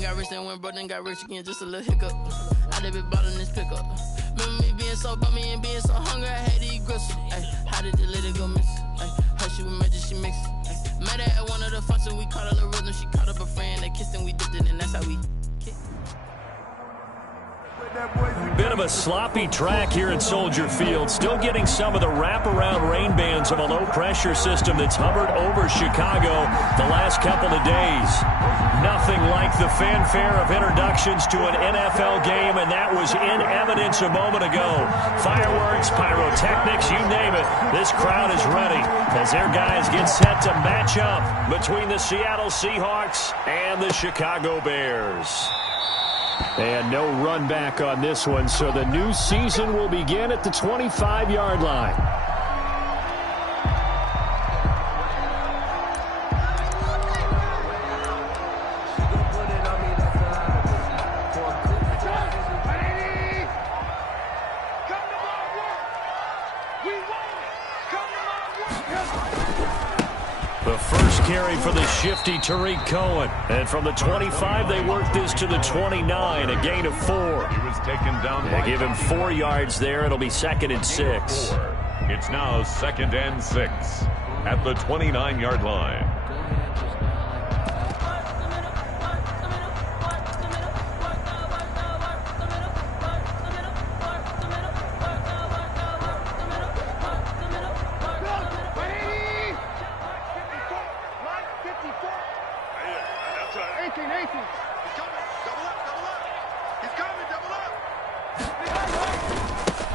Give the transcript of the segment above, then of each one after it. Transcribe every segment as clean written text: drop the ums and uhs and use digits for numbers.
done got rich, then went broke, then got rich again, just a little hiccup. I did been bought in this pickup. Remember me being so bummy and being so hungry, I had to eat gristle. Ay, how did the lady go miss? Ay, her she was magic, she mixed. Ay, met her at one of the functions, we caught a little rhythm, she caught up a friend, they kissed and we dipped it, and that's how we kicked. Bit of a sloppy track here at Soldier Field. Still getting some of the wraparound rain bands of a low-pressure system that's hovered over Chicago the last couple of days. Nothing like the fanfare of introductions to an NFL game, and that was in evidence a moment ago. Fireworks, pyrotechnics, you name it. This crowd is ready as their guys get set to match up between the Seattle Seahawks and the Chicago Bears. And no run back on this one, so the new season will begin at the 25-yard line. The first carry for the shifty Tariq Cohen. And from the 25, they work this to the 29, a gain of 4. He was taken down. They give him 4 yards there. It'll be 2nd and 6. It's now 2nd and 6 at the 29-yard line.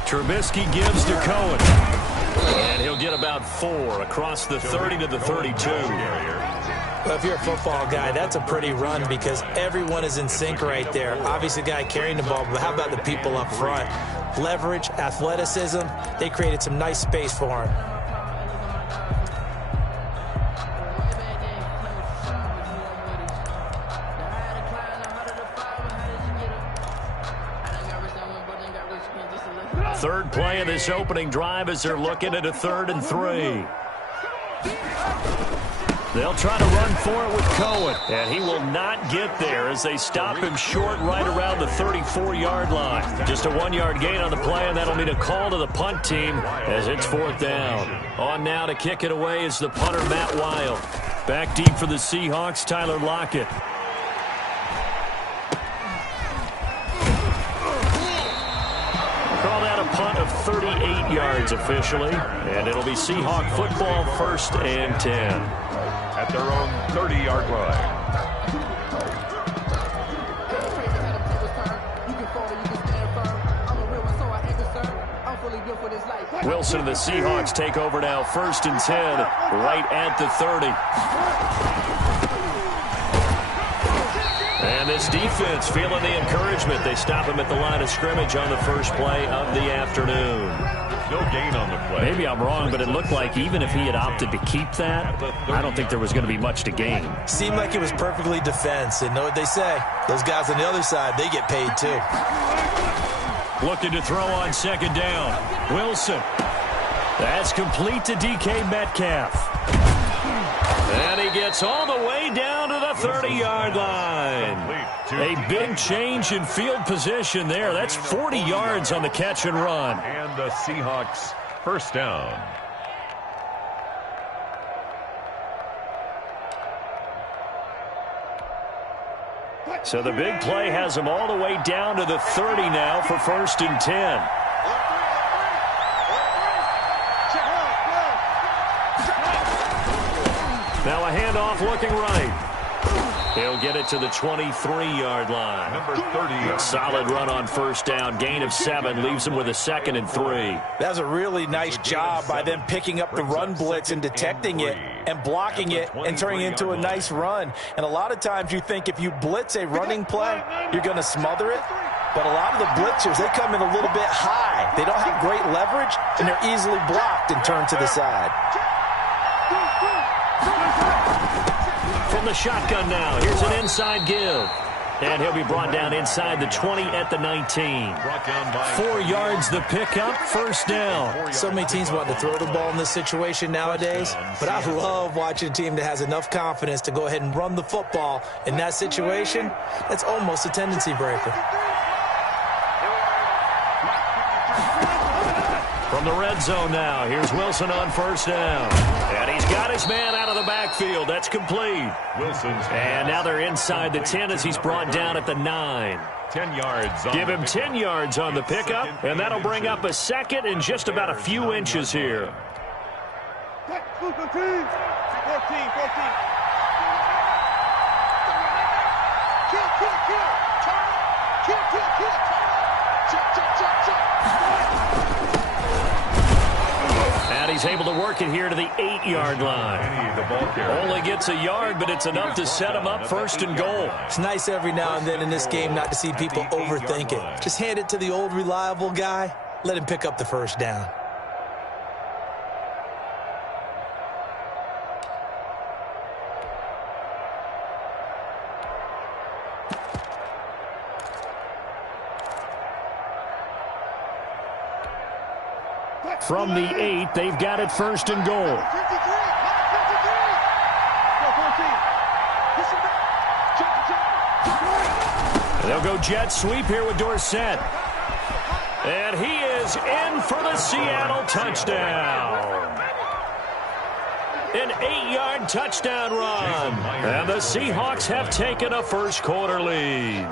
Trubisky gives to Cohen. And he'll get about 4 across the 30 to the 32. Well, if you're a football guy, that's a pretty run because everyone is in sync right there. Obviously, the guy carrying the ball, but how about the people up front? Leverage, athleticism, they created some nice space for him. Third play of this opening drive as they're looking at a 3rd and 3. They'll try to run for it with Cohen, and he will not get there as they stop him short right around the 34-yard line. Just a 1-yard gain on the play, and that'll mean a call to the punt team as it's 4th down. On now to kick it away is the punter, Matt Wild. Back deep for the Seahawks, Tyler Lockett. Punt of 38 yards officially, and it'll be Seahawk football 1st and 10. At their own 30-yard line. Wilson and the Seahawks take over now 1st and 10, right at the 30. And this defense feeling the encouragement. They stop him at the line of scrimmage on the first play of the afternoon. No gain on the play. Maybe I'm wrong, but it looked like even if he had opted to keep that, I don't think there was going to be much to gain. Seemed like it was perfectly defense. And know what they say? Those guys on the other side, they get paid too. Looking to throw on 2nd down. Wilson. That's complete to DK Metcalf. And he gets all the way down to the 30-yard line. A big change in field position there. That's 40 yards on the catch and run. And the Seahawks 1st down. So the big play has them all the way down to the 30 now for 1st and 10. Now a handoff looking right. He'll get it to the 23-yard line. Number 30. A solid run on 1st down. Gain of 7 leaves him with a 2nd and 3. That's a really nice job by them picking up the run blitz and detecting it and blocking it and turning it into a nice run. And a lot of times you think if you blitz a running play, you're going to smother it. But a lot of the blitzers, they come in a little bit high. They don't have great leverage, and they're easily blocked and turned to the side. From the shotgun now, here's an inside give. And he'll be brought down inside the 20 at the 19. 4 yards the pickup, first down. So many teams want to throw the ball in this situation nowadays, but I love watching a team that has enough confidence to go ahead and run the football in that situation. That's almost a tendency breaker. From the red zone now, here's Wilson on first down. And he's got his man out of the backfield. That's complete. And now they're inside the 10 as he's brought down at the 9. 10 yards. Give him 10 yards on the pickup, and that'll bring up a second and just about a few inches here. 14. And he's able to work it here to the 8-yard line. Only gets a yard, but it's enough to set him up first and goal. It's nice every now and then in this game not to see people overthink it. Just hand it to the old reliable guy. Let him pick up the first down. From the 8, they've got it first and goal. They'll go jet sweep here with Dorsett. And he is in for the Seattle touchdown. An 8-yard touchdown run. And the Seahawks have taken a first-quarter lead.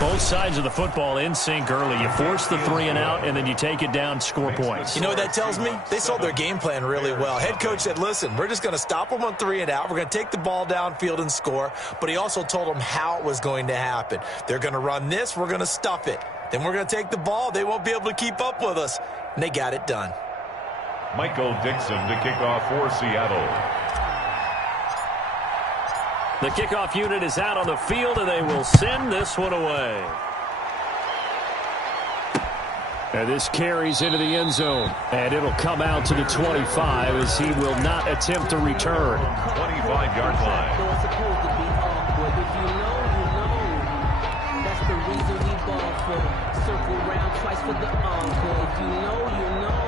Both sides of the football in sync early. You force the 3 and out, and then you take it down, score points. You know what that tells me? They sold their game plan really well. Head coach said, listen, we're just going to stop them on 3 and out. We're going to take the ball downfield and score. But he also told them how it was going to happen. They're going to run this. We're going to stuff it. Then we're going to take the ball. They won't be able to keep up with us. And they got it done. Michael Dixon to kick off for Seattle. The kickoff unit is out on the field, and they will send this one away. And this carries into the end zone. And it'll come out to the 25 as he will not attempt to return. 25-yard line. Though it's supposed to be awkward. If you know, you know. That's the reason we ball for. Circle round twice for the encore. If you know, you know.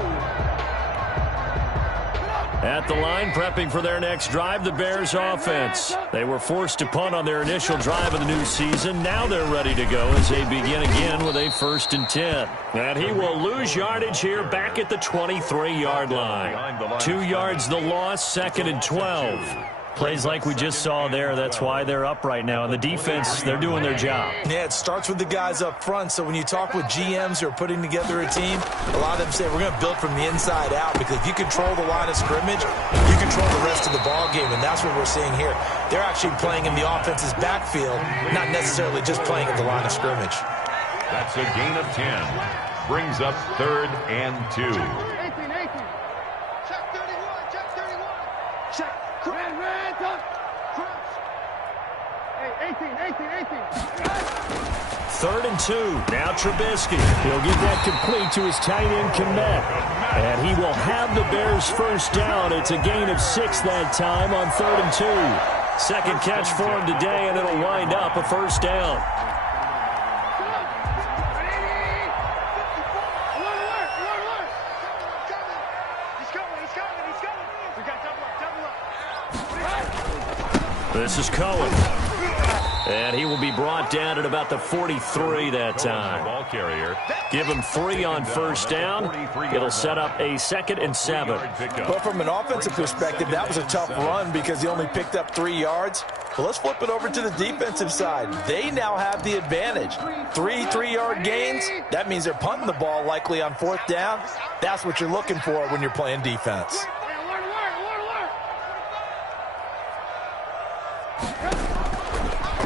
At the line, prepping for their next drive, the Bears offense. They were forced to punt on their initial drive of the new season. Now they're ready to go as they begin again with a 1st and 10. And he will lose yardage here back at the 23-yard line. 2 yards the loss, 2nd and 12. Plays like we just saw there. That's why they're up right now. And the defense, they're doing their job. Yeah, it starts with the guys up front. So when you talk with GMs who are putting together a team, a lot of them say we're going to build from the inside out, because if you control the line of scrimmage, you control the rest of the ball game, and that's what we're seeing here. They're actually playing in the offense's backfield, not necessarily just playing at the line of scrimmage. That's a gain of 10. Brings up 3rd and 2. 18. Check 31. Check 31. Check. Red. Cross. Hey, 18. 3rd and 2. Now Trubisky. He'll get that complete to his tight end, Kmet. And he will have the Bears first down. It's a gain of 6 that time on 3rd and 2. Second catch for him today, and it'll wind up a first down. This is Cohen. And he will be brought down at about the 43 that time. Ball carrier. Give him 3 on first down. It'll set up a 2nd and 7. But from an offensive perspective, that was a tough run because he only picked up 3 yards. But let's flip it over to the defensive side. They now have the advantage. 3 3-yard gains. That means they're punting the ball likely on 4th down. That's what you're looking for when you're playing defense.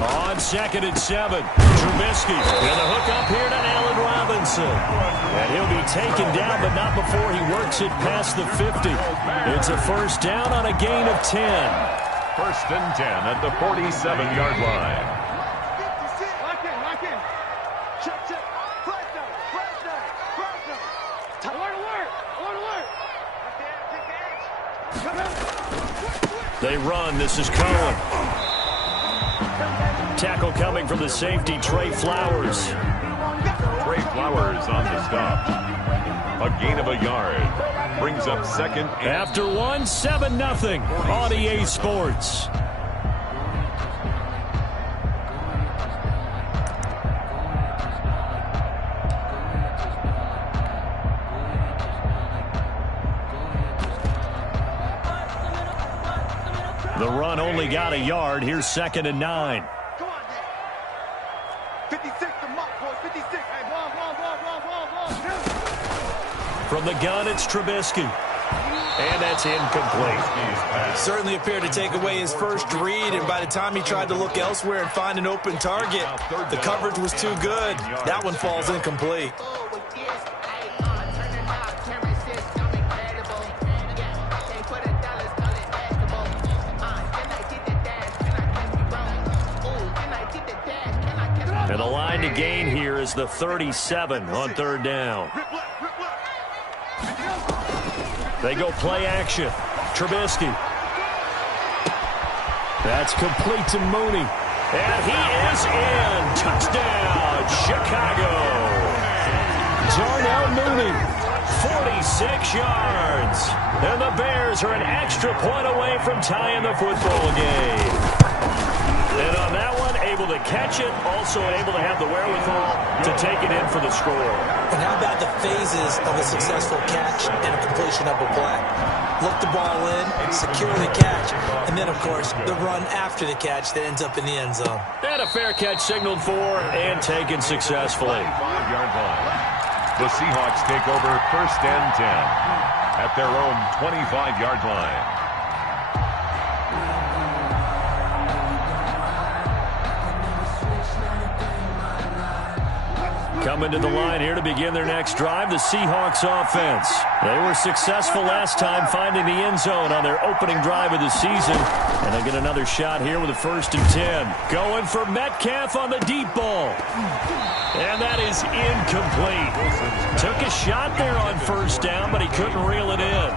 On 2nd and 7, Trubisky. And the hook up here to Allen Robinson. And he'll be taken down, but not before he works it past the 50. It's a first down on a gain of 10. 1st and 10 at the 47-yard line. Lock in. Check. Flash down. Alert. They run. This is Cohen. tackle coming from the safety, Trey Flowers. Trey Flowers on the stop. A gain of a yard. Brings up second. After 7-0 on EA Sports. The run only got a yard. Here's 2nd and 9. Come on, Dad. 56 to Mark, boys. 56. Hey, ball. From the gun, it's Trubisky. And that's incomplete. Certainly appeared to take away his first read, and by the time he tried to look elsewhere and find an open target, the coverage was too good. That one falls incomplete. And the line to gain here is the 37 on 3rd down. They go play action. Trubisky. That's complete to Mooney. And he is in. Touchdown, Chicago. Darnell Mooney, 46 yards. And the Bears are an extra point away from tying the football game. And on that one, able to catch it, also able to have the wherewithal to take it in for the score. And how about the phases of a successful catch and a completion of a play? Look the ball in, secure the catch, and then, of course, the run after the catch that ends up in the end zone. And a fair catch signaled for and taken successfully. 5-yard line. The Seahawks take over 1st and 10 at their own 25-yard line. Coming to the line here to begin their next drive, the Seahawks offense. They were successful last time finding the end zone on their opening drive of the season. And they get another shot here with a 1st and 10. Going for Metcalf on the deep ball. And that is incomplete. Took a shot there on 1st down, but he couldn't reel it in.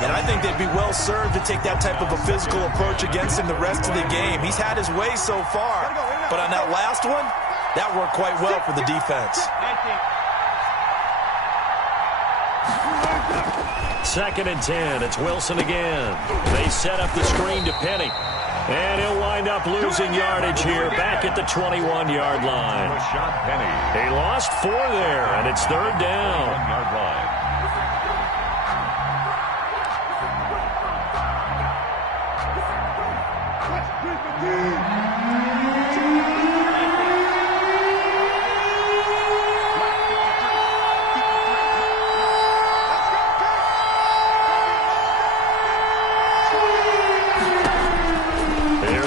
And I think they'd be well served to take that type of a physical approach against him the rest of the game. He's had his way so far. But on that last one, that worked quite well for the defense. 2nd and 10. It's Wilson again. They set up the screen to Penny. And he'll wind up losing yardage here back at the 21-yard line. Rashad Penny. They lost 4 there, and it's 3rd down. 1-yard line.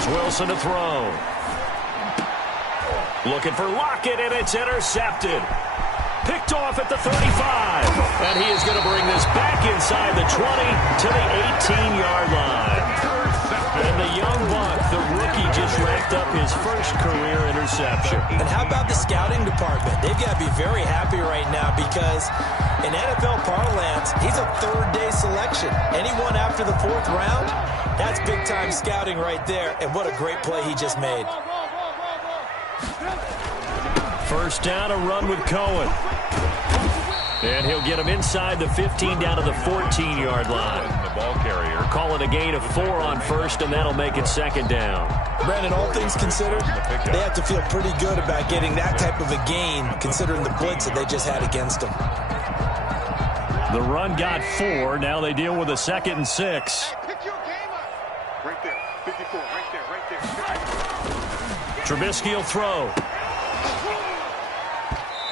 Wilson to throw. Looking for Lockett, and it's intercepted. Picked off at the 35. And he is going to bring this back inside the 20 to the 18-yard line. And the young buck, the rookie, just racked up his first career interception. And how about the scouting department? They've got to be very happy right now because in NFL parlance, he's a 3rd-day selection. Anyone after the 4th round, that's big-time scouting right there. And what a great play he just made. 1st down, a run with Cohen. And he'll get him inside the 15 down to the 14-yard line. The ball carrier. Call it a gain of 4 on 1st, and that'll make it 2nd down. Brandon, all things considered, they have to feel pretty good about getting that type of a gain, considering the blitz that they just had against them. The run got 4. Now they deal with a 2nd and 6. Right there. 54. Right there. Trubisky will throw.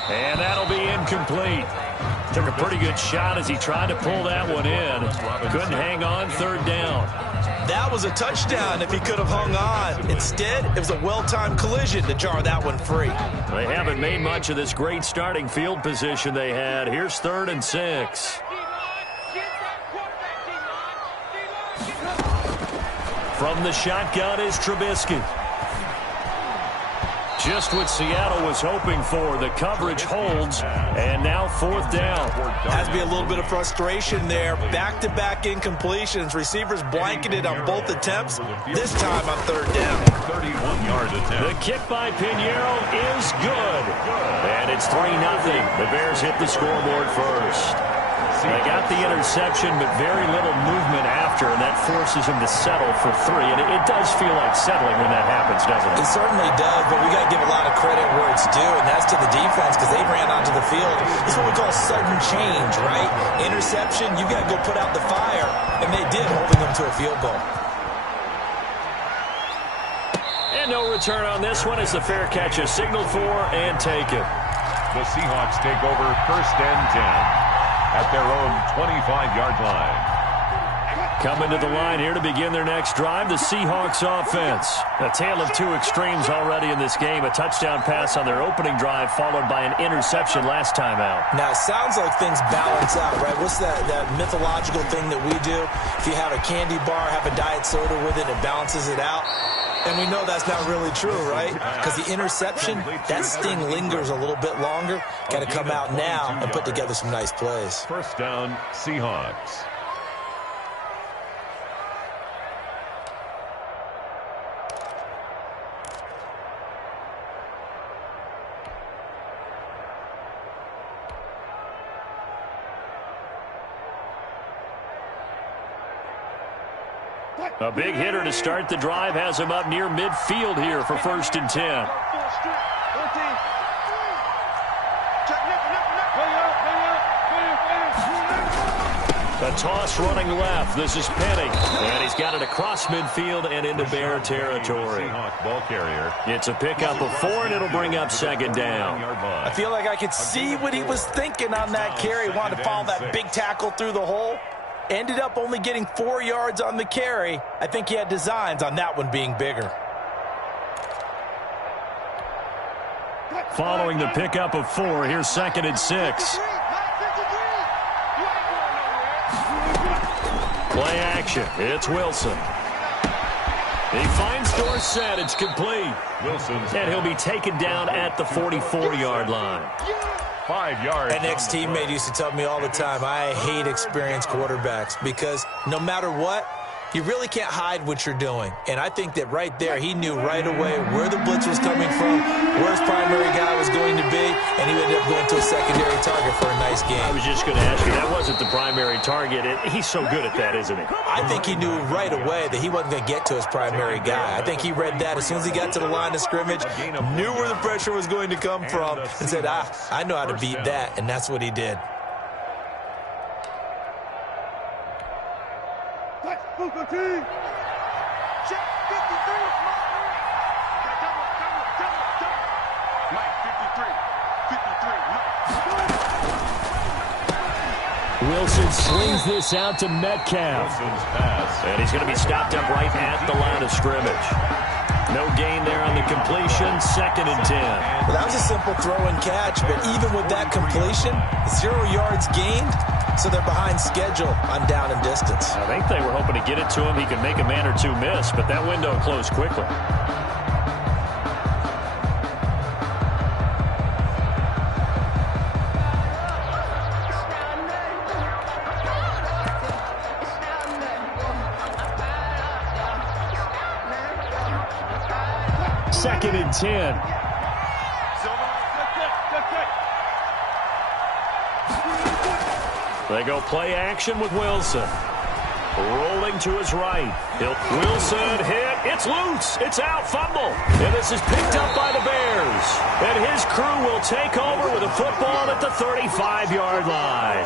And that'll be incomplete. Took a pretty good shot as he tried to pull that one in. Couldn't hang on. 3rd down. That was a touchdown if he could have hung on. Instead, it was a well-timed collision to jar that one free. They haven't made much of this great starting field position they had. Here's 3rd and 6. From the shotgun is Trubisky. Just what Seattle was hoping for. The coverage holds, and now 4th down. Has to be a little bit of frustration there. Back-to-back incompletions. Receivers blanketed on both attempts. This time on 3rd down. 31-yard attempt. The kick by Pinheiro is good. And it's 3-0. The Bears hit the scoreboard first. They got the interception, but very little movement after, and that forces him to settle for 3. And it does feel like settling when that happens, doesn't it? It certainly does, but we got to give a lot of credit where it's due, and that's to the defense because they ran onto the field. This is what we call sudden change, right? Interception, you got to go put out the fire, and they did, holding them to a field goal. And no return on this one as the fair catch is signaled for and taken. The Seahawks take over 1st and 10 at their own 25-yard line. Coming to the line here to begin their next drive, the Seahawks offense. A tale of two extremes already in this game. A touchdown pass on their opening drive followed by an interception last time out. Now, it sounds like things balance out, right? What's that mythological thing that we do? If you have a candy bar, have a diet soda with it, it balances it out. And we know that's not really true, right? Because the interception, that sting lingers a little bit longer. Got to come out now and put together some nice plays. 1st down, Seahawks. A big hitter to start the drive has him up near midfield here for 1st and 10. A toss running left. This is Penning. And he's got it across midfield and into Bear territory. Ball carrier. It's a pickup of 4, and it'll bring up 2nd down. I feel like I could see what he was thinking on that carry. Wanted to follow that big tackle through the hole. Ended up only getting 4 yards on the carry. I think he had designs on that one being bigger. Following the pickup of 4, here's 2nd and 6. Play action. It's Wilson. He finds Dorsett. It's complete. Wilson. And he'll be taken down at the 44-yard line. 5 yards. An ex-teammate used to tell me all the time, I hate experienced quarterbacks because no matter what, you really can't hide what you're doing. And I think that right there, he knew right away where the blitz was coming from, where his primary guy was going to be, and he ended up going to a secondary target for a nice game. I was just going to ask you, that wasn't the primary target. He's so good at that, isn't he? I think he knew right away that he wasn't going to get to his primary guy. I think he read that as soon as he got to the line of scrimmage, knew where the pressure was going to come from, and said, I know how to beat that, and that's what he did. Wilson slings this out to Metcalf. And he's going to be stopped up right at the line of scrimmage. No gain there on the completion, 2nd and 10. Well, that was a simple throw and catch, but even with that completion, 0 yards gained, so they're behind schedule on down and distance. I think they were hoping to get it to him. He could make a man or two miss, but that window closed quickly. Second and 10. They go play action with Wilson. Rolling to his right. Wilson hit. It's loose. It's out. Fumble. And this is picked up by the Bears. And his crew will take over with a football at the 35-yard line.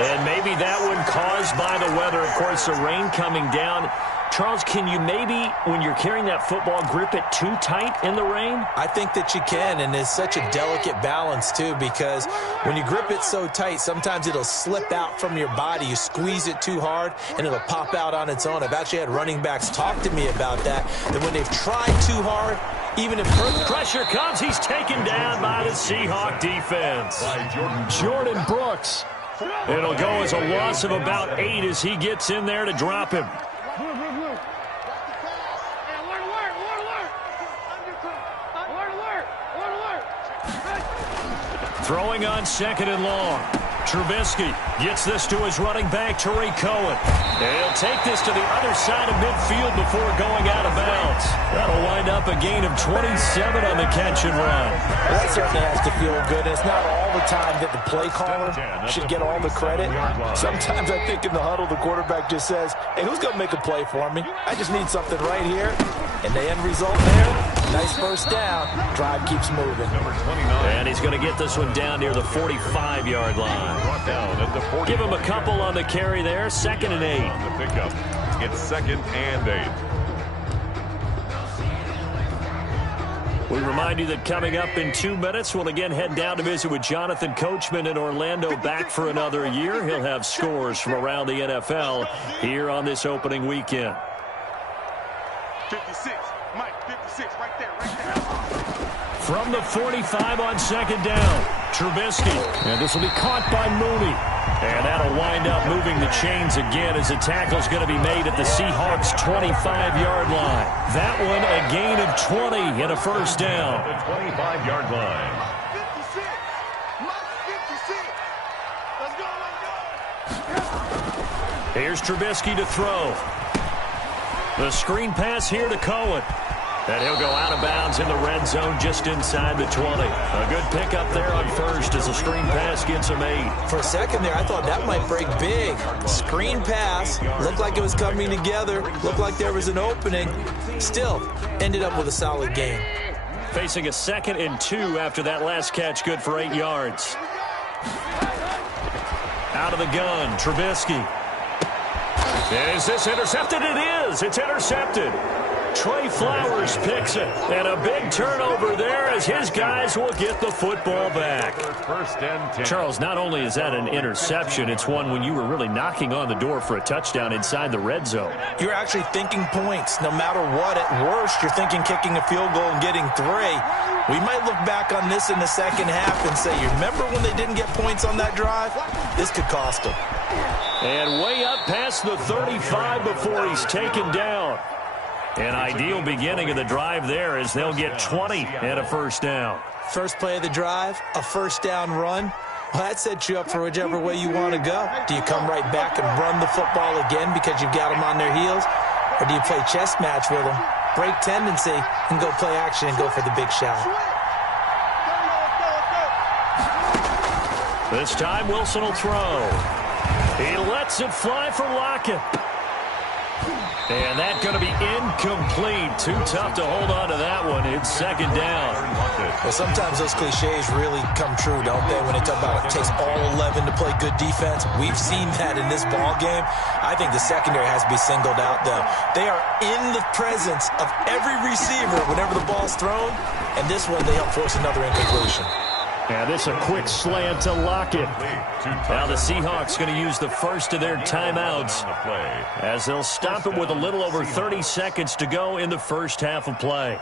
And maybe that one caused by the weather. Of course, the rain coming down. Charles, can you maybe, when you're carrying that football, grip it too tight in the rain? I think that you can, and it's such a delicate balance, too, because when you grip it so tight, sometimes it'll slip out from your body. You squeeze it too hard, and it'll pop out on its own. I've actually had running backs talk to me about that when they've tried too hard, even if pressure comes, he's taken down by the Seahawk defense. Jordan Brooks. It'll go as a loss of about 8 as he gets in there to drop him. Throwing on 2nd and long. Trubisky gets this to his running back, Tariq Cohen. And he'll take this to the other side of midfield before going out of bounds. That'll wind up a gain of 27 on the catch and run. Well, that certainly has to feel good. It's not all the time that the play caller should get all the credit. Sometimes I think in the huddle, the quarterback just says, hey, who's going to make a play for me? I just need something right here. And the end result there, nice first down. Drive keeps moving. And he's going to get this one down near the 45-yard line. Give him a couple on the carry there. 2nd and 8. On the pickup, it's 2nd and 8. We remind you that coming up in 2 minutes, we'll again head down to visit with Jonathan Coachman in Orlando, back for another year. He'll have scores from around the NFL here on this opening weekend. 56, Mike, 56, right there. From the 45 on 2nd down, Trubisky. And this will be caught by Mooney. And that'll wind up moving the chains again as the tackle's going to be made at the Seahawks' 25-yard line. That one a gain of 20 and a first down. The 25-yard line. 56, Mike, 56. Let's go. Here's Trubisky to throw. The screen pass here to Cohen. And he'll go out of bounds in the red zone just inside the 20. A good pickup there on first as the screen pass gets him 8. For a second there, I thought that might break big. Screen pass. Looked like it was coming together. Looked like there was an opening. Still, ended up with a solid game. Facing a 2nd and 2 after that last catch, good for 8 yards. Out of the gun, Trubisky. Is this intercepted? It is. It's intercepted. Trey Flowers picks it. And a big turnover there as his guys will get the football back. 1st and 10. Charles, not only is that an interception, it's one when you were really knocking on the door for a touchdown inside the red zone. You're actually thinking points. No matter what, at worst, you're thinking kicking a field goal and getting 3. We might look back on this in the second half and say, you remember when they didn't get points on that drive? This could cost them. And way up past the 35 before he's taken down. An ideal beginning of the drive there as they'll get 20 and a first down. First play of the drive, a first down run. Well, that sets you up for whichever way you want to go. Do you come right back and run the football again because you've got them on their heels? Or do you play chess match with them, break tendency, and go play action and go for the big shot? This time Wilson will throw. He lets it fly for Lockett. And that's going to be incomplete. Too tough to hold on to that one. It's 2nd down. Well, sometimes those cliches really come true, don't they? When they talk about it takes all 11 to play good defense. We've seen that in this ball game. I think the secondary has to be singled out, though. They are in the presence of every receiver whenever the ball's thrown. And this one, they help force another incompletion. And this a quick slant to Lockett. Now the Seahawks going to use the first of their timeouts as they'll stop it with a little over 30 seconds to go in the first half of play.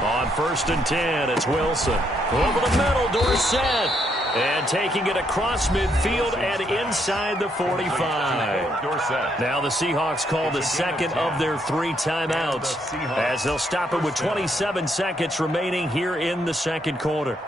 On 1st and 10, it's Wilson. Over the middle, Dorsett. And taking it across midfield and inside the 45. Now the Seahawks call the second of their 3 timeouts as they'll stop it with 27 seconds remaining here in the second quarter.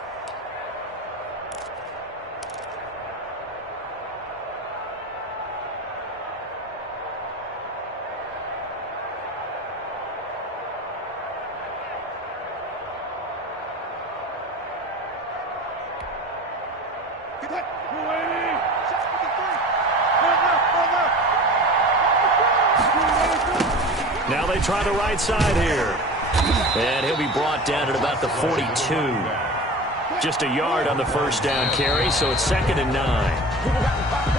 Now they try the right side here. And he'll be brought down at about the 42. Just a yard on the first down carry, so it's 2nd and 9.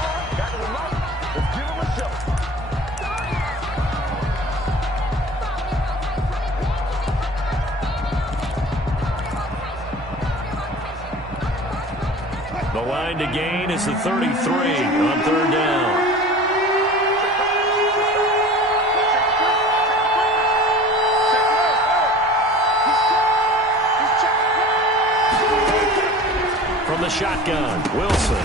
The line to gain is the 33 on third down. From the shotgun, Wilson.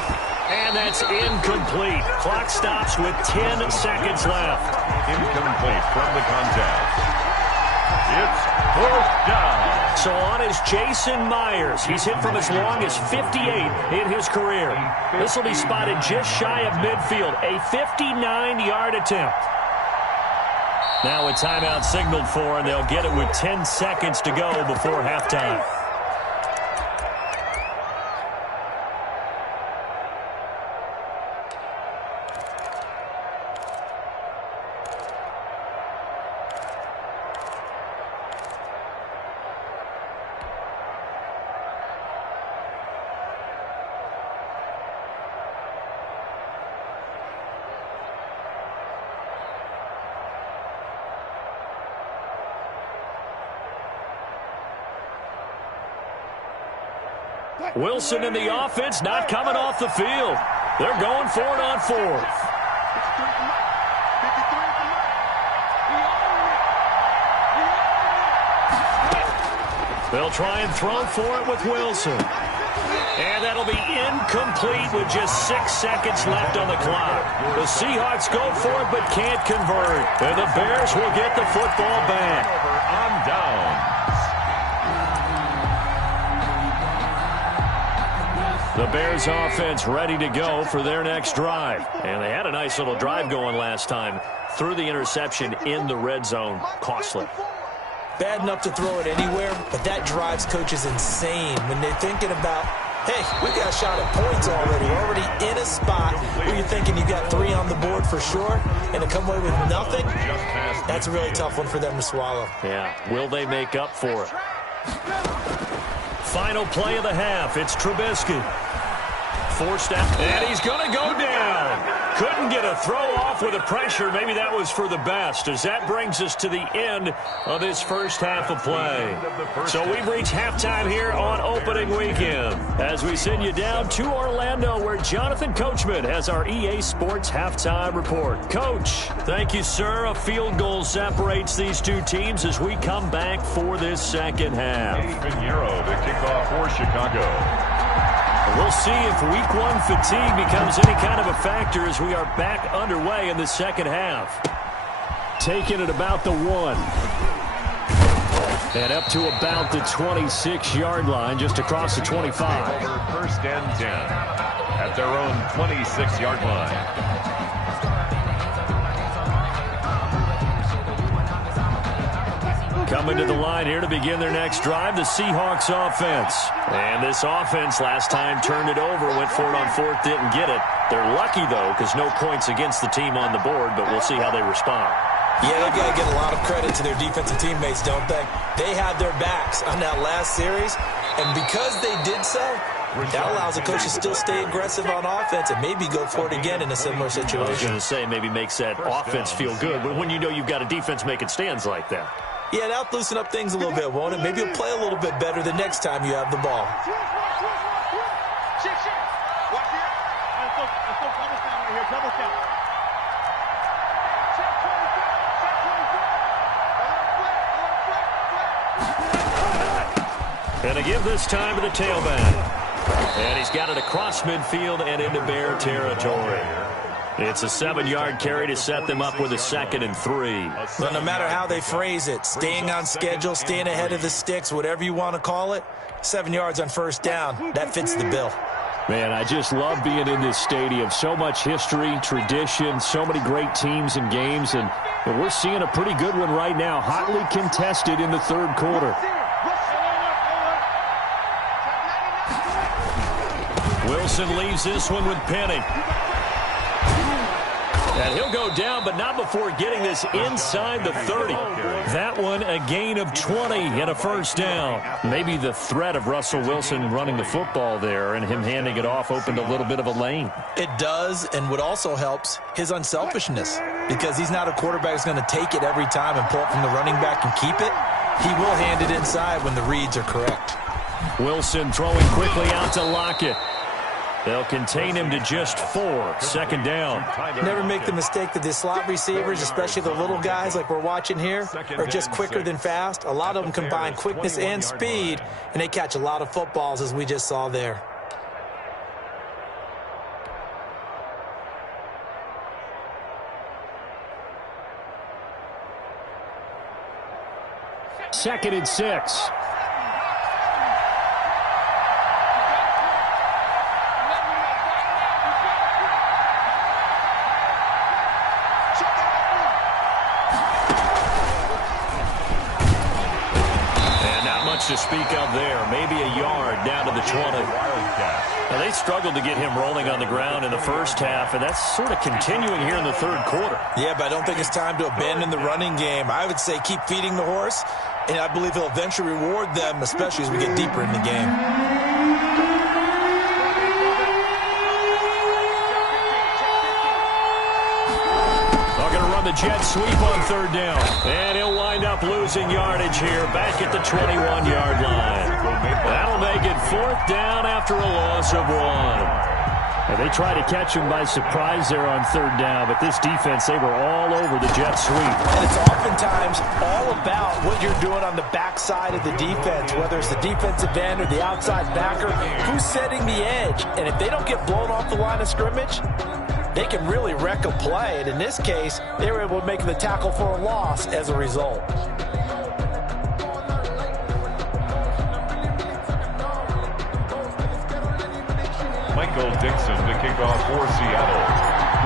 And that's incomplete. Clock stops with 10 seconds left. Incomplete from the contest. It's fourth down. So on is Jason Myers. He's hit from as long as 58 in his career. This will be spotted just shy of midfield. A 59-yard attempt. Now a timeout signaled for, and they'll get it with 10 seconds to go before halftime. Wilson and the offense not coming off the field. They're going for it on fourth. They'll try and throw for it with Wilson. And that'll be incomplete with just 6 seconds left on the clock. The Seahawks go for it but can't convert. And the Bears will get the football back. On down. The Bears offense ready to go for their next drive. And they had a nice little drive going last time. Threw the interception in the red zone. Costly. Bad enough to throw it anywhere, but that drives coaches insane when they're thinking about, hey, we got a shot at points already. We're already in a spot where you're thinking you got 3 on the board for sure, and to come away with nothing, that's a really tough one for them to swallow. Yeah, will they make up for it? Final play of the half. It's Trubisky. Forced out, and he's going to go down. Couldn't get a throw off with the pressure. Maybe that was for the best, as that brings us to the end of this first half of play. So we've reached halftime here on opening weekend, as we send you down to Orlando, where Jonathan Coachman has our EA Sports halftime report. Coach, thank you, sir. A field goal separates these two teams as we come back for this second half. Pinheiro, the kickoff for Chicago. We'll see if week one fatigue becomes any kind of a factor as we are back underway in the second half. Taking it about the 1. And up to about the 26-yard line, just across the 25. First and 10 at their own 26-yard line. Coming to the line here to begin their next drive, the Seahawks offense. And this offense last time turned it over, went for it on fourth, didn't get it. They're lucky, though, because no points against the team on the board, but we'll see how they respond. Yeah, they've got to get a lot of credit to their defensive teammates, don't they? They had their backs on that last series, and because they did so, that allows the coach to still stay aggressive on offense and maybe go for it again in a similar situation. I was going to say, maybe makes that offense feel good, but when you know you've got a defense making stands like that. Yeah, that'll loosen up things a little bit, won't it? Maybe you'll play a little bit better the next time you have the ball. And a give this time to the tailback. And he's got it across midfield and into Bear territory. It's a 7-yard carry to set them up with a 2nd and 3. Well, no matter how they phrase it, staying on schedule, staying ahead of the sticks, whatever you want to call it, 7 yards on first down, that fits the bill. Man, I just love being in this stadium. So much history, tradition, so many great teams and games, and we're seeing a pretty good one right now, hotly contested in the third quarter. Wilson leaves this one with Penny. And he'll go down, but not before getting this inside the 30. That one a gain of 20 and a first down. Maybe the threat of Russell Wilson running the football there and him handing it off opened a little bit of a lane. It does, and what also helps, his unselfishness. Because he's not a quarterback who's going to take it every time and pull it from the running back and keep it. He will hand it inside when the reads are correct. Wilson throwing quickly out to Lockett. They'll contain him to just 4. Second down. Never make the mistake that the slot receivers, especially the little guys like we're watching here, are just quicker than fast. A lot of them combine quickness and speed, and they catch a lot of footballs, as we just saw there. Second and 6. To speak of there, maybe a yard down to the 20. Now, they struggled to get him rolling on the ground in the first half, and that's sort of continuing here in the third quarter. Yeah, but I don't think it's time to abandon the running game. I would say keep feeding the horse, and I believe he'll eventually reward them, especially as we get deeper in the game. The jet sweep on third down. And he'll wind up losing yardage here back at the 21-yard line. That'll make it 4th down after a loss of 1. And they try to catch him by surprise there on third down, but this defense, they were all over the jet sweep. And it's oftentimes all about what you're doing on the backside of the defense, whether it's the defensive end or the outside backer, who's setting the edge. And if they don't get blown off the line of scrimmage, they can really wreck a play, and in this case, they were able to make the tackle for a loss as a result. Michael Dixon to kick off for Seattle.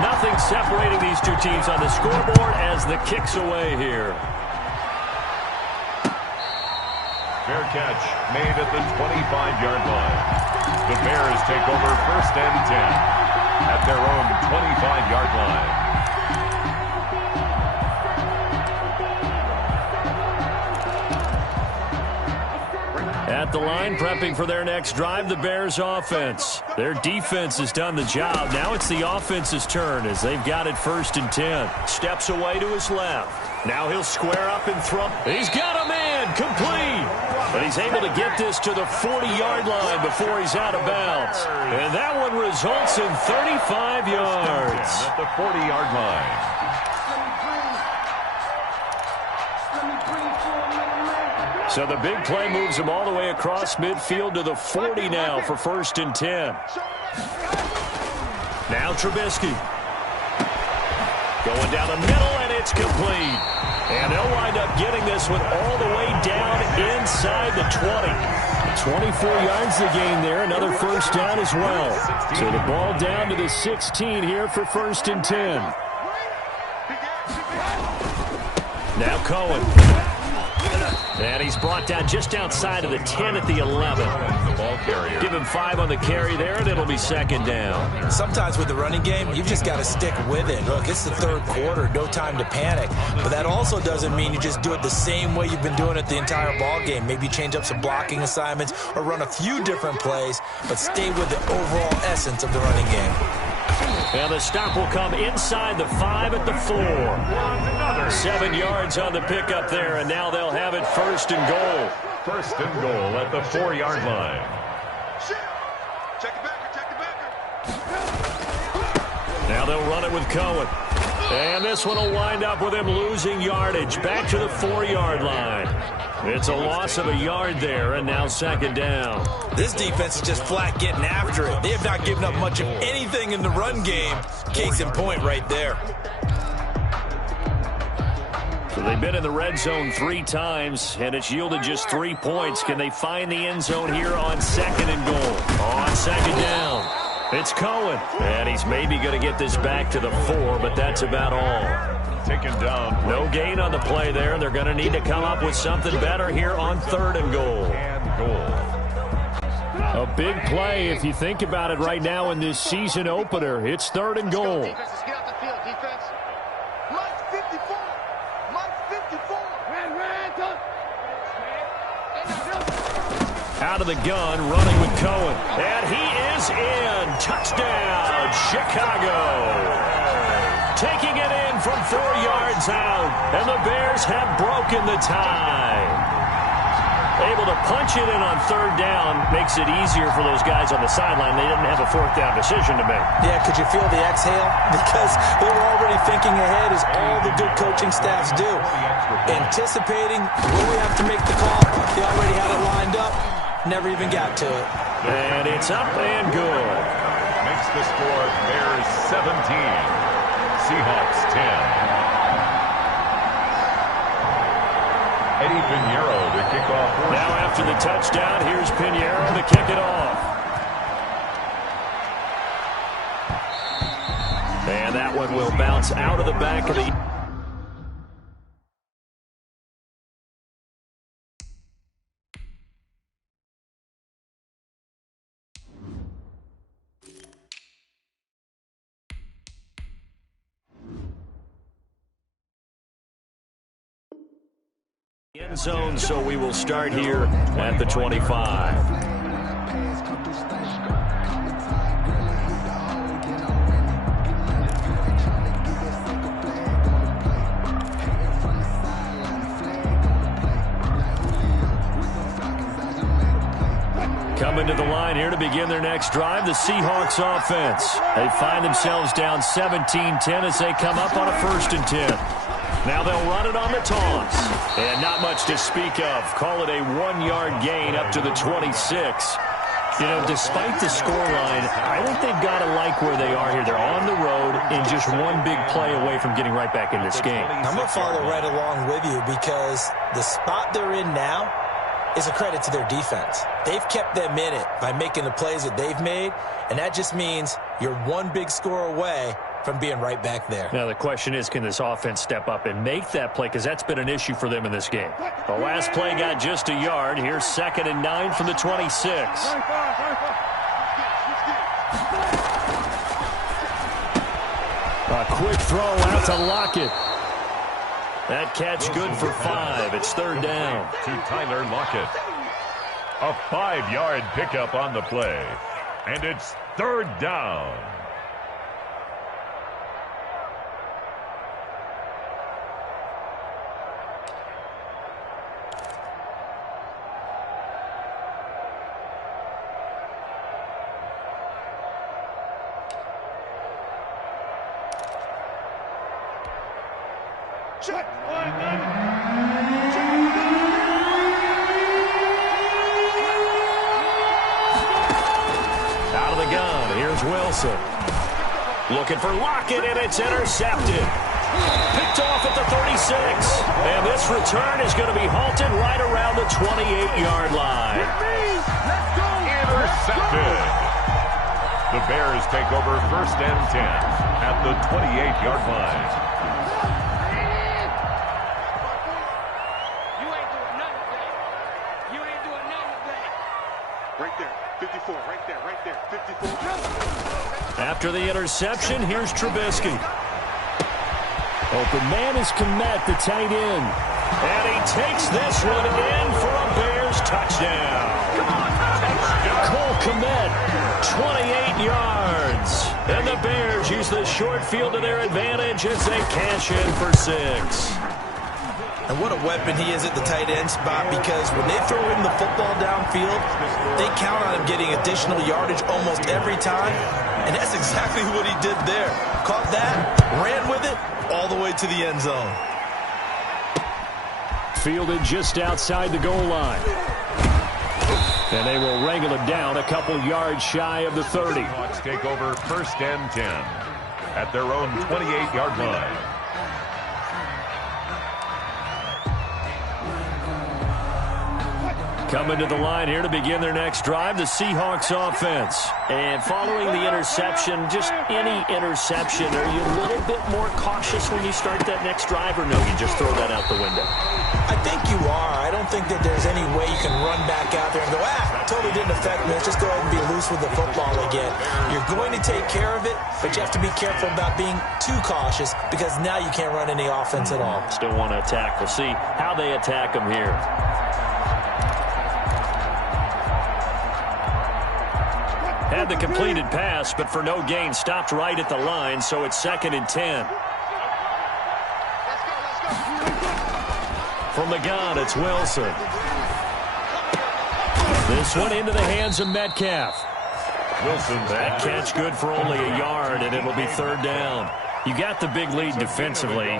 Nothing separating these two teams on the scoreboard as the kick's away here. Fair catch made at the 25-yard line. The Bears take over 1st and 10. At their own 25-yard line. At the line, prepping for their next drive, the Bears offense. Their defense has done the job. Now it's the offense's turn as they've got it 1st and 10. Steps away to his left. Now he'll square up and throw. He's got a man, complete. But he's able to get this to the 40-yard line before he's out of bounds. And that one results in 35 yards. At the 40-yard line. So the big play moves him all the way across midfield to the 40 now for 1st and 10. Now Trubisky. Going down the middle, and it's complete. And they'll wind up getting this one all the way down inside the 20. 24 yards to gain there. Another 1st down as well. So the ball down to the 16 here for 1st and 10. Now Cohen. And he's brought down just outside of the 10 at the 11. The ball carrier. Give him 5 on the carry there, and it'll be 2nd down. Sometimes with the running game, you've just got to stick with it. Look, it's the third quarter, no time to panic. But that also doesn't mean you just do it the same way you've been doing it the entire ball game. Maybe change up some blocking assignments or run a few different plays, but stay with the overall essence of the running game. And the stop will come inside the 5 at the 4. 7 yards on the pickup there, and now they'll have it 1st and goal. 1st and goal at the 4-yard line. Check the backer. Now they'll run it with Cohen. And this one will wind up with him losing yardage back to the 4-yard line. It's a loss of a yard there, and now 2nd down. This defense is just flat getting after it. They have not given up much of anything in the run game. Case in point right there. So they've been in the red zone 3 times, and it's yielded just 3 points. Can they find the end zone here on 2nd and goal? On 2nd down. It's Cohen, and he's maybe going to get this back to the 4, but that's about all. Taken down. No gain on the play there. They're going to need to come up with something better here on 3rd and goal. A big play if you think about it right now in this season opener. It's 3rd and goal. Defense, let's get out the field, defense. Mike 54. Mike 54. Out of the gun, running with Cohen. And he is in. Touchdown, Chicago. Taking it in from 4 yards out. And the Bears have broken the tie. Able to punch it in on third down. Makes it easier for those guys on the sideline. They didn't have a fourth down decision to make. Yeah, could you feel the exhale? Because they were already thinking ahead, as all the good coaching staffs do. Anticipating, will we have to make the call? They already had it lined up. Never even got to it. And it's up and good. Makes the score Bears 17, Seahawks 10. Eddie Pinheiro to kick off. Now after the touchdown, here's Pinheiro to kick it off. And that one will bounce out of the back of the... end zone, so we will start here at the 25. Coming to the line here to begin their next drive, the Seahawks offense. They find themselves down 17-10 as they come up on a 1st and 10. Now they'll run it on the toss. And not much to speak of. Call it a 1-yard gain up to the 26. You know, despite the scoreline, I think they've got to like where they are here. They're on the road and just one big play away from getting right back in this game. I'm going to follow right along with you because the spot they're in now is a credit to their defense. They've kept them in it by making the plays that they've made, and that just means you're one big score away from being right back there. Now the question is, can this offense step up and make that play? Because that's been an issue for them in this game. The last play got just a yard. Here's 2nd and 9 from the 26. A quick throw out to Lockett. That catch good for 5. It's 3rd down. To Tyler Lockett. A 5-yard pickup on the play. And it's 3rd down. Out of the gun, here's Wilson. Looking for Lockett, and it's intercepted. Picked off at the 36. And this return is going to be halted right around the 28-yard line. Intercepted. The Bears take over 1st and 10 at the 28-yard line. Right there, 54, right there, 54. After the interception, here's Trubisky. Open man is Kmet, the tight end. And he takes this one in for a Bears touchdown. Cole Kmet, 28 yards. And the Bears use the short field to their advantage as they cash in for 6. And what a weapon he is at the tight end spot, because when they throw him the football downfield, they count on him getting additional yardage almost every time. And that's exactly what he did there. Caught that, ran with it, all the way to the end zone. Fielded just outside the goal line. And they will wrangle it down a couple yards shy of the 30. Hawks take over 1st and 10 at their own 28-yard line. Coming to the line here to begin their next drive, the Seahawks offense. And following the interception, just any interception, are you a little bit more cautious when you start that next drive, or no, you just throw that out the window? I think you are. I don't think that there's any way you can run back out there and go, totally didn't affect me. Let's just go ahead and be loose with the football again. You're going to take care of it, but you have to be careful about being too cautious, because now you can't run any offense at all. Still want to attack. We'll see how they attack them here. Had the completed pass, but for no gain, stopped right at the line, so it's 2nd and 10. From the gun, it's Wilson. This one into the hands of Metcalf. Wilson's That catch good for only a yard, and it'll be third down. You got the big lead defensively,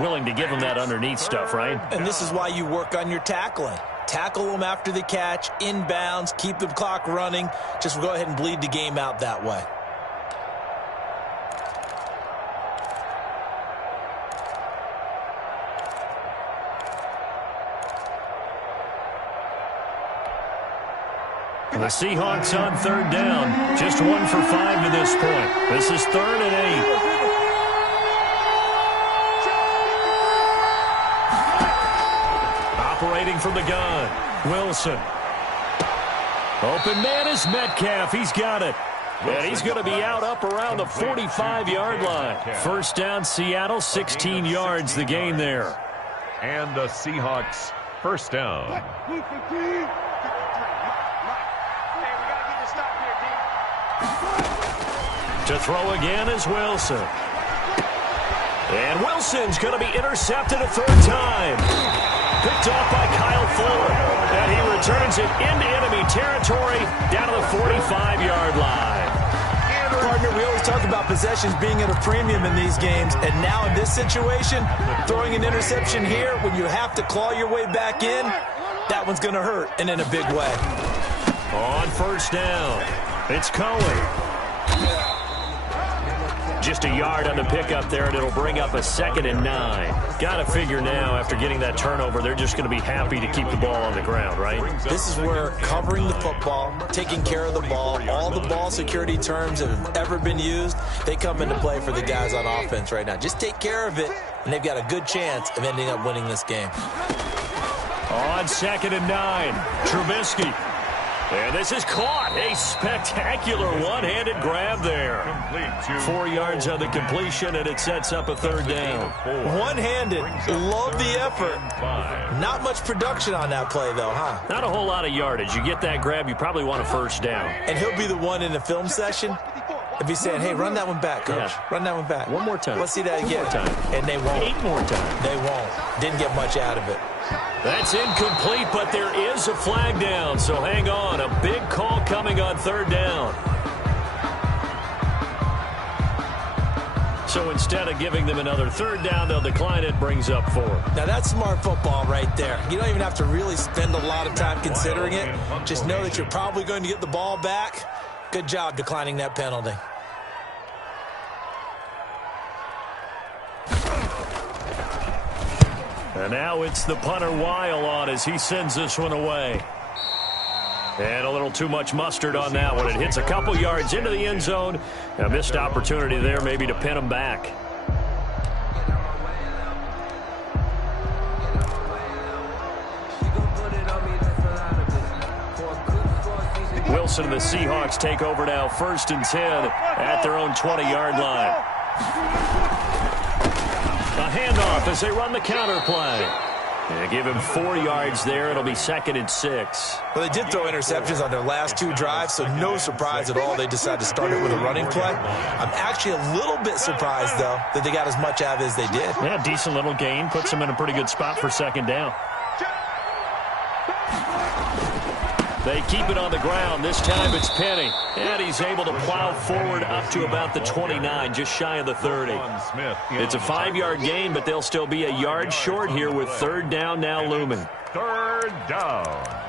willing to give them that underneath stuff, right? And this is why you work on your tackling. Tackle them after the catch, inbounds, keep the clock running. Just go ahead and bleed the game out that way. The Seahawks on third down. Just 1 for 5 to this point. This is 3rd and 8. Operating from the gun, Wilson. Open man is Metcalf. He's got it. And he's going to be out up around the 45-yard line. First down, Seattle, 16 yards the gain there. And the Seahawks first down. To throw again is Wilson. And Wilson's going to be intercepted a third time. Picked off by Kyle Fuller. And he returns it into enemy territory down to the 45-yard line. Partner, we always talk about possessions being at a premium in these games. And now in this situation, throwing an interception here when you have to claw your way back in, that one's going to hurt, and in a big way. On first down, it's Cohen. Just a yard on the pickup there, and it'll bring up a 2nd and 9. Got to figure now, after getting that turnover, they're just going to be happy to keep the ball on the ground, right? This is where covering the football, taking care of the ball, all the ball security terms that have ever been used, they come into play for the guys on offense right now. Just take care of it, and they've got a good chance of ending up winning this game. On 2nd and 9, Trubisky. And this is caught. A spectacular one-handed grab there. 4 yards on the completion, and it sets up a third down. One-handed. Love the effort. Not much production on that play, though, huh? Not a whole lot of yardage. You get that grab, you probably want a first down. And he'll be the one in the film session if he's saying, hey, run that one back, coach. Yeah. Run that one back. One more time. Let's see that again. 1 more time. And they won't. 8 more times. They won't. Didn't get much out of it. That's incomplete, but there is a flag down, so hang on. A big call coming on third down. So instead of giving them another third down, they'll decline it, brings up 4. Now, that's smart football right there. You don't even have to really spend a lot of time considering it. Just know that you're probably going to get the ball back. Good job declining that penalty. And now it's the punter Weil on as he sends this one away. And a little too much mustard on that one. It hits a couple yards into the end zone. A missed opportunity there maybe to pin him back. Wilson and the Seahawks take over now, 1st and 10 at their own 20-yard line. A handoff as they run the counter play. And give him 4 yards there. It'll be 2nd and 6. Well, they did throw interceptions on their last 2 drives, so no surprise at all they decided to start it with a running play. I'm actually a little bit surprised, though, that they got as much out of it as they did. Yeah, decent little gain. Puts them in a pretty good spot for 2nd down. They keep it on the ground. This time it's Penny. And he's able to plow forward up to about the 29, just shy of the 30. It's a 5-yard gain, but they'll still be a yard short here with third down now looming. Third down.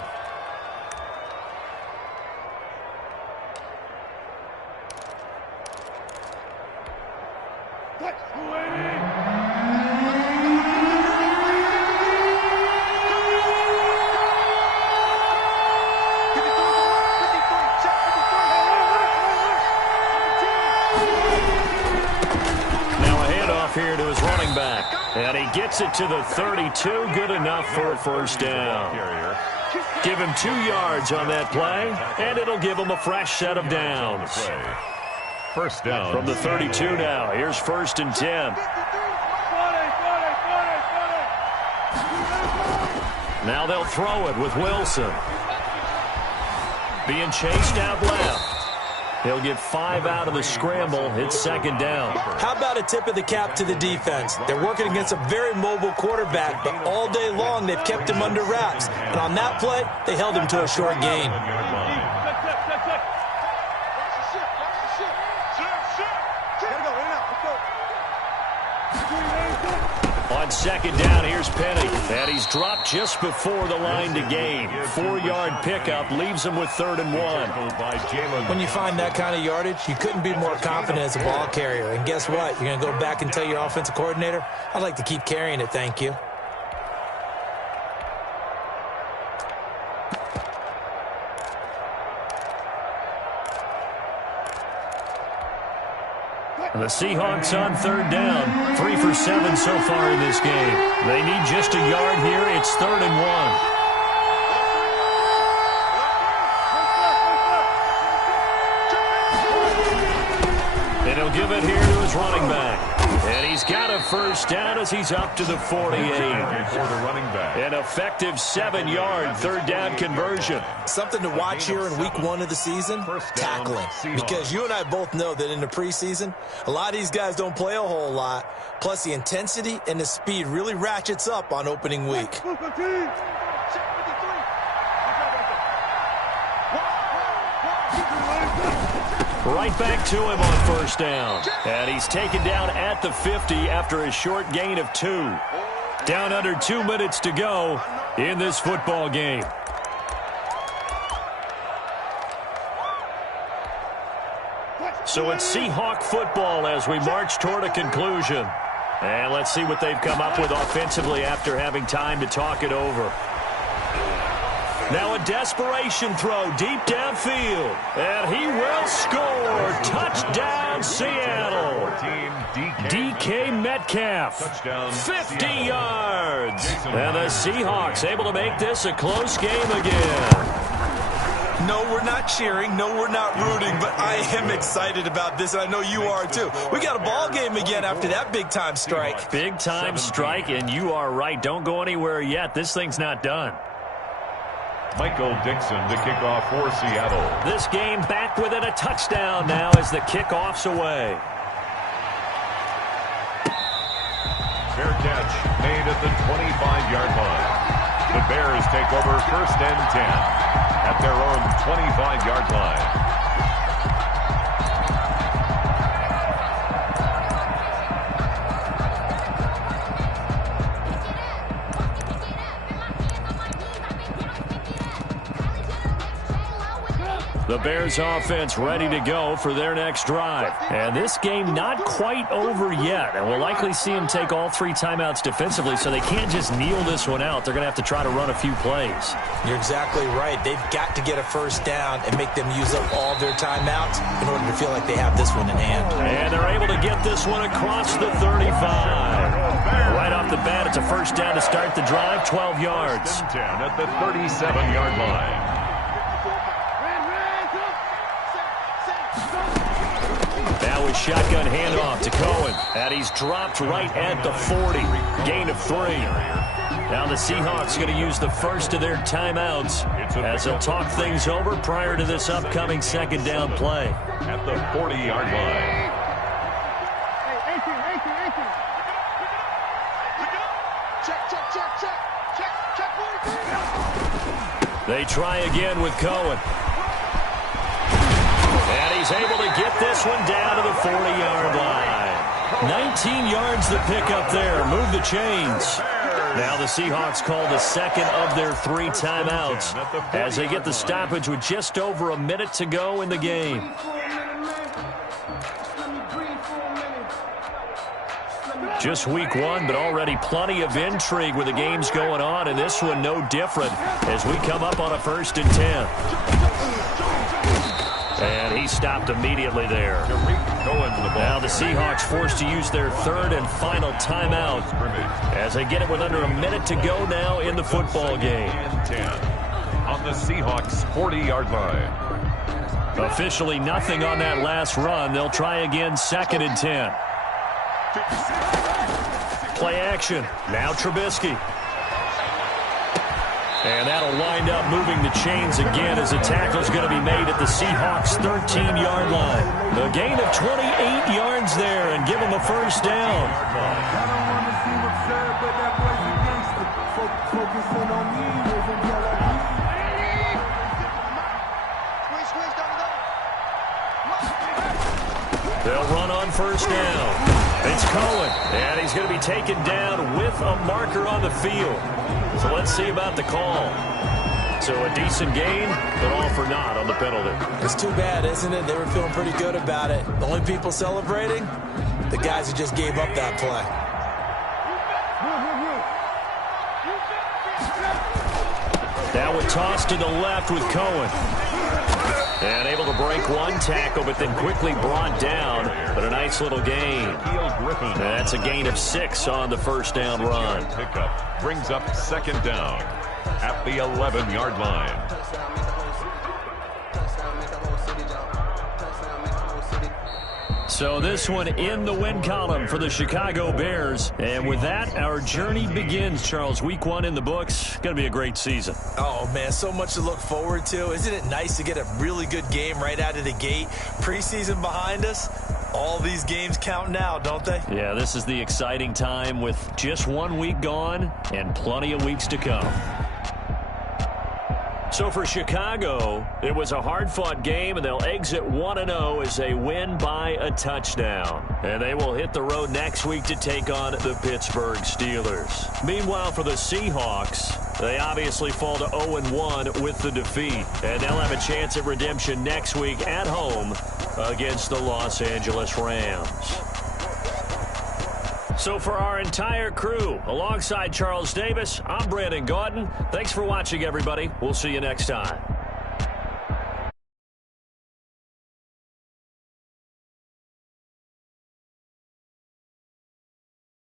Here to his running back. And he gets it to the 32. Good enough for a first down. Give him 2 yards on that play, and it'll give him a fresh set of downs. First down. From the 32 now. Here's 1st and 10. Now they'll throw it with Wilson. Being chased out left. He'll get 5 out of the scramble. It's second down. How about a tip of the cap to the defense? They're working against a very mobile quarterback, but all day long they've kept him under wraps. And on that play, they held him to a short gain. On second down, here's Penny. And he's dropped just before the line to gain. 4-yard pickup leaves him with 3rd and 1. When you find that kind of yardage, you couldn't be more confident as a ball carrier. And guess what? You're going to go back and tell your offensive coordinator, I'd like to keep carrying it, thank you. The Seahawks on 3rd down. 3 for 7 so far in this game. They need just a yard here. It's 3rd and 1. And he'll give it here to his running back. And he's got a first down as he's up to the 48. An effective 7-yard 3rd down conversion. Something to watch here in week 1 of the season, tackling. Because you and I both know that in the preseason, a lot of these guys don't play a whole lot. Plus, the intensity and the speed really ratchets up on opening week. Right back to him on first down. And he's taken down at the 50 after a short gain of 2. Down under 2 minutes to go in this football game. So it's Seahawk football as we march toward a conclusion. And let's see what they've come up with offensively after having time to talk it over. Now a desperation throw deep downfield. And he will score. Touchdown, Seattle. DK Metcalf. 50 yards. And the Seahawks able to make this a close game again. No, we're not cheering. No, we're not rooting. But I am excited about this, and I know you are too. We got a ball game again after that big-time strike. Big-time strike, and you are right. Don't go anywhere yet. This thing's not done. Michael Dixon to kick off for Seattle. This game back within a touchdown now as the kickoff's away. Fair catch made at the 25-yard line. The Bears take over 1st and 10 at their own 25-yard line. The Bears offense ready to go for their next drive. And this game not quite over yet. And we'll likely see them take all 3 timeouts defensively, so they can't just kneel this one out. They're going to have to try to run a few plays. You're exactly right. They've got to get a first down and make them use up all their timeouts in order to feel like they have this one in hand. And they're able to get this one across the 35. Right off the bat, it's a first down to start the drive, 12 yards. 10 at the 37-yard line. Now with shotgun handoff to Cohen. And he's dropped right at the 40. Gain of 3. Now the Seahawks going to use the first of their timeouts as they'll talk things over prior to this upcoming second down play. At the 40-yard line. They try again with Cohen. And he's able to get this one down to the 40-yard line. 19 yards the pickup there. Move the chains. Now the Seahawks call the second of their 3 timeouts as they get the stoppage with just over a minute to go in the game. Just week 1, but already plenty of intrigue with the games going on, and this one no different as we come up on a 1st and 10. And he stopped immediately there. Now the Seahawks forced to use their 3rd and final timeout as they get it with under a minute to go now in the football game. On the Seahawks 40-yard line. Officially nothing on that last run. They'll try again 2nd and 10. Play action. Now Trubisky. And that'll wind up moving the chains again as a tackle's going to be made at the Seahawks' 13-yard line. A gain of 28 yards there and give them a first down. They'll run on first down. It's Cohen, and he's going to be taken down with a marker on the field. So let's see about the call. So a decent gain, but all for naught on the penalty. It's too bad, isn't it? They were feeling pretty good about it. The only people celebrating, the guys who just gave up that play. Now a toss to the left with Cohen. And able to break one tackle, but then quickly brought down. But a nice little gain. That's a gain of 6 on the first down run. Pickup brings up second down at the 11-yard line. So this one in the win column for the Chicago Bears. And with that, our journey begins, Charles. Week 1 in the books. Going to be a great season. Oh, man, so much to look forward to. Isn't it nice to get a really good game right out of the gate? Preseason behind us. All these games count now, don't they? Yeah, this is the exciting time with just 1 week gone and plenty of weeks to come. So for Chicago, it was a hard-fought game, and they'll exit 1-0 as they win by a touchdown. And they will hit the road next week to take on the Pittsburgh Steelers. Meanwhile, for the Seahawks, they obviously fall to 0-1 with the defeat. And they'll have a chance at redemption next week at home against the Los Angeles Rams. So for our entire crew, alongside Charles Davis, I'm Brandon Gaudin. Thanks for watching, everybody. We'll see you next time.